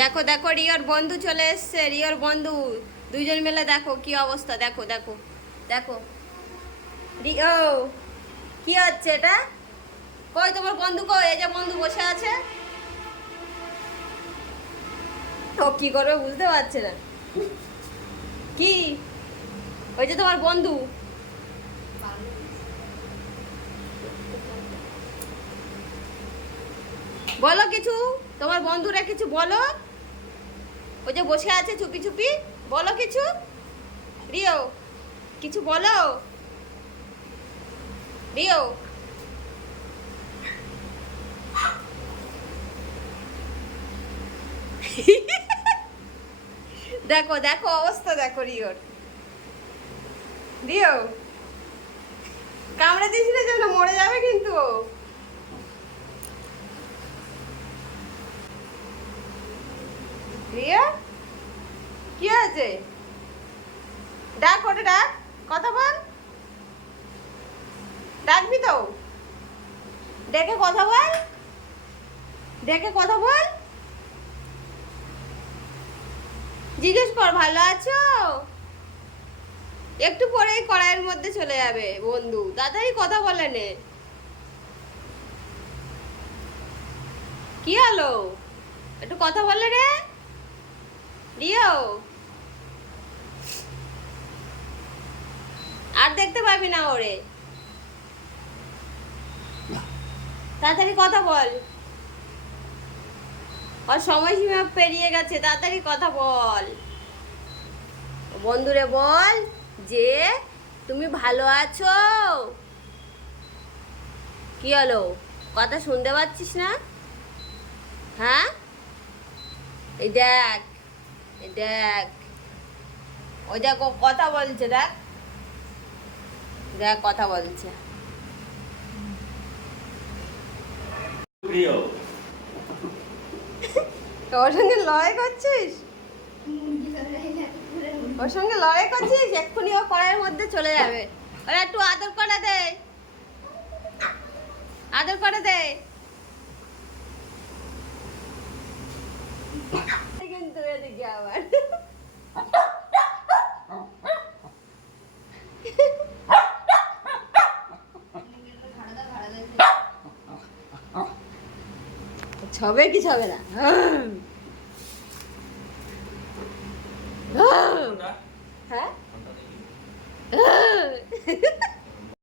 দেখো দেখো রিওর বন্ধু চলে এসছে, রিওর বন্ধু দুইজন মিলে দেখো কি অবস্থা। দেখো দেখো দেখো রিও কি হচ্ছে এটা? কই তোমার বন্ধু কই? এই যে বন্ধু বসে আছে। ও কি করবে বুঝতে পারছে না। কি? ওই যে তোমার বন্ধু। বলো কিছু, তোমার বন্ধুরা কিছু বলো। ওই যে বসে আছে চুপি চুপি, বলো কিছু। রিও কিছু বলো। রিও দেখো দেখো অবস্থা দেখো রিওর। রিও কামড়ে দিয়েছিলে যেন, মরে যাবে কিন্তু ও। রিয়া কি আছে? ডাক, ওটা ডাক, কথা বল। ডাকবি তো, ডেকে কথা বল, ডেকে কথা বল। জিজ্ঞেস কর ভালো আছো। একটু পরেই কড়াইয়ের মধ্যে চলে যাবে বন্ধু, তাড়াতাড়ি কথা বলে নে। কি হলো? একটু কথা বলে রে রিও। আর দেখতে পাবি না ওরে, তাড়াতাড়ি কথা বল। ওর সময়সীমা পেরিয়ে গেছে, তাড়াতাড়ি কথা বল। বন্ধুরে বল যে তুমি ভালো আছো। কি হলো, কথা শুনতে পাচ্ছিস না? হ্যাঁ, এই দেখ, এই দেখ, ওই দেখ ও কথা বলছে, দেখ দেখ কথা বলছে। ওর সঙ্গে লড়াই করছিস, ওর সঙ্গে লড়াই করছিস, এক্ষুনি ও কড়াইয়ের মধ্যে চলে যাবে। ওরা একটু আদর করে দে, আদর করে দে। কিন্তু এদিকে আবার ছবে কি ছবে না।